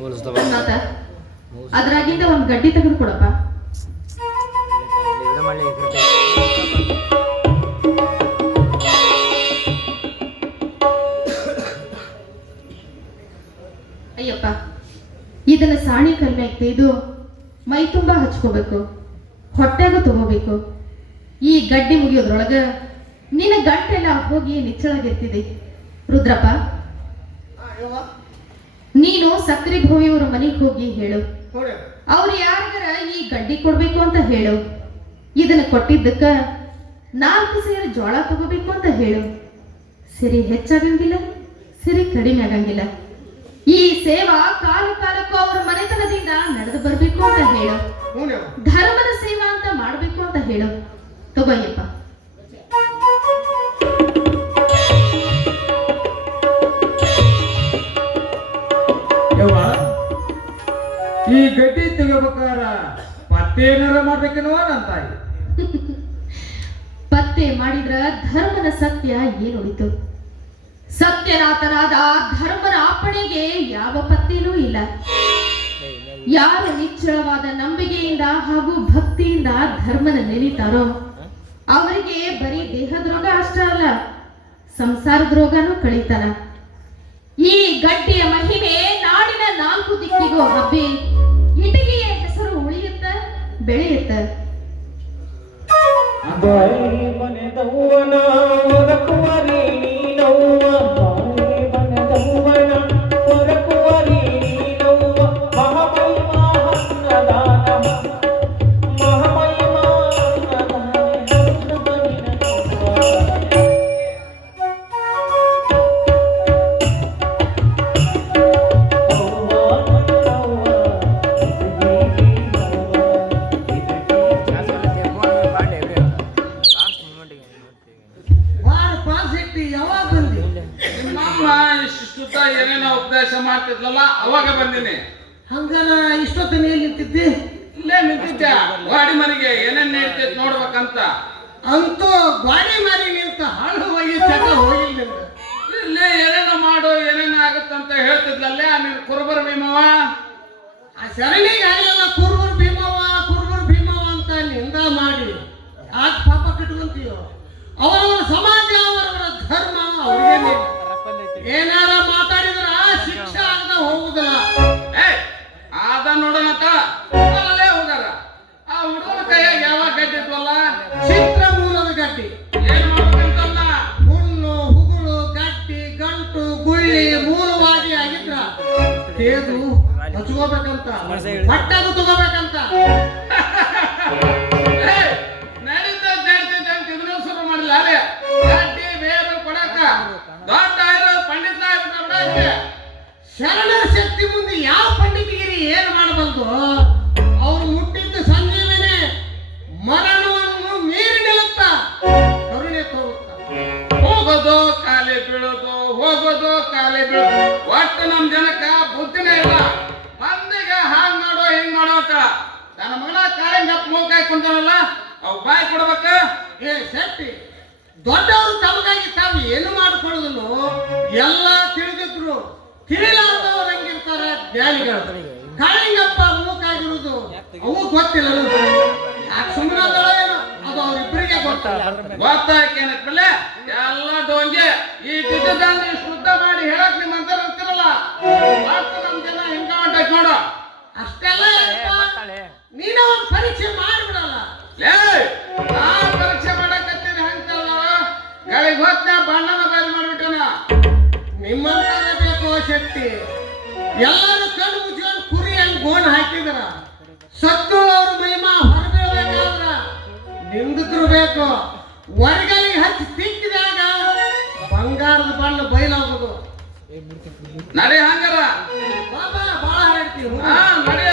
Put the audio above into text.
ಮಾತ ಅದ್ರಾಗಿಂದ ಒಂದ್ ಗಡ್ಡಿ ತೆಗೆದು ಕೊಡಪ್ಪ. ಅಯ್ಯಪ್ಪ, ಇದನ್ನ ಸಾಣಿ ಕಲ್ಮ್ಯಾಗ ತೆಗೆದು ಮೈ ತುಂಬಾ ಹಚ್ಕೋಬೇಕು, ಹೊಟ್ಟೆಗೂ ತಗೋಬೇಕು. ಈ ಗಡ್ಡಿ ಮುಗಿಯೋದ್ರೊಳಗ ನಿನ್ನ ಗಂಟೆಲ್ಲ ಹೋಗಿ ನಿಚ್ಚಳಾಗಿರ್ತಿದೆ. ರುದ್ರಪ್ಪ, ನೀನು ಸಕ್ರಿ ಭೋವಿಯವರ ಮನೆಗೆ ಹೋಗಿ ಹೇಳು, ಅವ್ರು ಯಾರಿಗಾರ ಈ ಗಡ್ಡಿ ಕೊಡ್ಬೇಕು ಅಂತ ಹೇಳು. ಇದನ್ನ ಕೊಟ್ಟಿದ್ದಕ್ಕ 4 ಸೇರು ಜೋಳ ತಗೋಬೇಕು ಅಂತ ಹೇಳು. ಸಿರಿ ಹೆಚ್ಚಾಗಂಗಿಲ್ಲ, ಸಿರಿ ಕಡಿಮೆ ಆಗಂಗಿಲ್ಲ. ಈ ಸೇವಾ ಕಾಲಕ್ಕೂ ಅವರ ಮನೆತನದಿಂದ ನಡೆದು ಬರ್ಬೇಕು ಅಂತ ಹೇಳು. ಧರ್ಮದ ಸೇವಾ ಅಂತ ಮಾಡ್ಬೇಕು ಅಂತ ಹೇಳು. ತಗೋಯ್ಯಪ್ಪ. ಈ ಗಡ್ಡಿ ತೆಗೋಬೇಕಾರ ಪತ್ತೆ ಏನಾರ ಮಾಡ್ಬೇಕೇನೋ ನನ್ನ ತಾಯಿ. ಪತ್ತೆ ಮಾಡಿದ್ರ ಧರ್ಮದ ಸತ್ಯ ಏನುಳಿತು? ಸತ್ಯನಾಥನಾದ ಧರ್ಮನ ಅಪ್ಪಣೆಗೆ ಯಾವ ಪತ್ತೇನೂ ಇಲ್ಲ. ಯಾರು ನಿಶ್ಚಳವಾದ ನಂಬಿಕೆಯಿಂದ ಹಾಗೂ ಭಕ್ತಿಯಿಂದ ಧರ್ಮನ ನೆನೀತಾರೋ ಅವರಿಗೆ ಬರೀ ದೇಹದ ರೋಗ ಅಷ್ಟೇ ಅಲ್ಲ, ಸಂಸಾರದ ರೋಗನೂ ಕಳೀತಾನ. ಈ ಗಡ್ಡಿಯ ಮಹಿಮೆ ನಾಡಿನ 4 ದಿಕ್ಕಿಗೂ ಹಬ್ಬಿ ಇಟಗಿಯ ಹೆಸರು ಉಳಿಯುತ್ತ ಬೆಳೆಯುತ್ತ. ಏನೇನೋ ಉಪದೇಶ ಮಾಡ್ತಿದ್ಲಲ್ಲ ಅವಾಗ ಬಂದಿನಿ. ಹಂಗಾರ ಇಷ್ಟೊತ್ತಿನ ಎಲ್ಲಿ ನಿಂತಿದ್ದಿ? ಇಲ್ಲೇ ನಿಂತಿದ್ದೆ ಗಾಡಿ ಮನೆಗೆ ಏನೇನ್ ಹೇಳ್ತಿದ್ ನೋಡ್ಬೇಕಂತ. ಅಂತೂ ಗಾಡಿ ಮನೆ ನಿಂತ ಹಾಳು ಹೋಗಿ ಚಟ ಹೋಗಿಲ್ಲ. ಇಲ್ಲೇ ಏನೇನೋ ಮಾಡು ಏನೇನೋ ಆಗುತ್ತಂತ ಹೇಳ್ತಿದ್ಲಲ್ಲೇ ನಿನ್ ಕುರುಬರ ಭೀಮವ್ವ. ಆ ಶರಣಿಗೆ ಆಗಲ್ಲ ಕುರುಬರು ಭೀಮವ್ವ ಅಂತ ನಿಂದ ಮಾಡಿ ಯಾಕೆ ಪಾಪ ಕಟ್ಕೊಂತೀಯೋ? ಅವರವರ ಸಮಾಜ, ಅವರವರ ಧರ್ಮ ಅವ್ರಿಗೆ ಏನಾರ ಮಾತಾಡಿದ್ರ ಶಿಕ್ಷೆ ಆಗದ ಹೋಗುದಿಲ್ಲ. ಆದ ನೋಡೋಣತ ಹೋಗಾರ. ಆ ಹುಡುಗನ ಕೈಯಾಗ ಯಾವಾಗ ಗಡ್ಡಿ ಇದ್ವಲ್ಲ, ಚಿತ್ರ ಮೂಲದ ಗಡ್ಡಿ. ಏನ್ ಮಾಡ್ಬೇಕಂತಲ್ಲ, ಹುಣ್ಣು ಹುಗುಳು ಗಟ್ಟಿ ಗಂಟು ಗುಳ್ಳಿ ಮೂಲವಾಗಿ ಆಗಿದ್ರ ತೇದು ಹಚ್ಕೋಬೇಕಂತ, ಬಟ್ಟೆದು ತಗೋಬೇಕಂತ. ನಡೀತಂತ ಇದನ್ನು ಶುರು ಮಾಡಿಲ್ಲ ಅಲ್ಲೇ ಗಡ್ಡಿ ಬೇರು ಕೊಡಕ ದೊಡ್ಡ ಪಂಡಿತ ಆಗ್ಬಿಟ್ಟ. ಶರಣರ ಶಕ್ತಿ ಮುಂದೆ ಯಾವ ಪಂಡಿತಗಿರಿ ಏನ್ ಮಾಡಬಲ್ದು? ಅವ್ರು ಮುಟ್ಟಿದ್ದ ಸಂಜೀವನೆ ಮರಣವನ್ನು ಮೀರಿ ನಿಲ್ಲುತ್ತ ಕರುಣೆ ತೋರುತ್ತ. ಹೋಗೋದು ಕಾಲೇ ಬೀಳೋದು, ಹೋಗೋದು ಕಾಲೇ ಬೀಳೋದು. ಒಟ್ಟು ನಮ್ ಜನಕ್ಕ ಬುದ್ಧಿನೇ ಇಲ್ಲ. ಮಂದಿಗೆ ಹಾಂಗ್ ಮಾಡೋ ಹಿಂಗ್ ಮಾಡೋ ಅಂತ ನನ್ನ ಮಗನ ಕಾಳಿಂಗಪ್ಪ ಮೂಕಾಯಿ ಕುಂತಾನಲ್ಲ, ಅವ್ ಬಾಯಿ ಕೊಡ್ಬೇಕ. ಏ ಶಕ್ತಿ, ದೊಡ್ಡವರು ತಮಗಾಗಿ ತಾವು ಏನು ಮಾಡಿಕೊಳ್ಳೋದನ್ನು ಎಲ್ಲ ತಿಳಿದಿದ್ರು ತಿಳಿಲಾರ್ದವ್ರು ಹಂಗಿರ್ತಾರ ಜ್ಞಾನಿಗಳು. ಕಾಳಿಂಗಪ್ಪ ಮೂಕಾಗಿರುವುದು ಅವು ಗೊತ್ತಿಲ್ಲ. ಯಾಕೆ ಸುಮ್ಮನೆ ಏನು ಅದು ಅವ್ರಿಬ್ಬರಿಗೆ ಗೊತ್ತಾಕೇನಕ್ಕಲ್ಲ ಎಲ್ಲ ಡೋಂಗೆ ಈ ಬಿದ್ದದಾಂಗಿ ಶುದ್ಧ ಮಾಡಿ ಹೇಳಕ್ ನಿಮ್ ಅಂತಾರ ಅಂತಿರಲ್ಲ. ನಮ್ ಜನ ಹಿಂಗ ಹೊಂಟೈತ್ ನೋಡು. ಅಷ್ಟೆಲ್ಲ ನೀನ ಒಂದು ಪರೀಕ್ಷೆ ಮಾಡಿಬಿಡಲ್ಲ. ನಾ ಪರೀಕ್ಷೆ ಮಾಡಕತ್ತೀನಿ ಅಂತಲ್ಲ, ಗಳಿಗೆ ಹೊತ್ತ ಬಣ್ಣನ ಬಯಲು ಮಾಡ್ಬಿಟ್ಟನ. ನಿಮ್ಮಂತಾರ ಬೇಕು ಶಕ್ತಿ. ಎಲ್ಲರೂ ಕಣ್ಣು ಮುಚ್ಕೊಂಡು ಕುರಿ ಹಂಗ್ ಗೋಣ್ ಹಾಕಿದ್ರ ಸತ್ತು ಅವ್ರ ಮಹಿಮಾ ಹೊರಬೀಳ್ಬೇಕಾದ್ರ ನಿಂದಿದ್ರು ಬೇಕು. ಹೊರಗಲಿಗೆ ಹಚ್ಚಿ ತಿಕ್ಕಿದಾಗ ಬಂಗಾರದ ಬಣ್ಣ ಬಯಲಾಗೋದು. ನಡಿ ಹಂಗಾರ ಬಾಬಾ ಬಾಳ ಹಾಡ್ತೀವಿ. ನಡಿ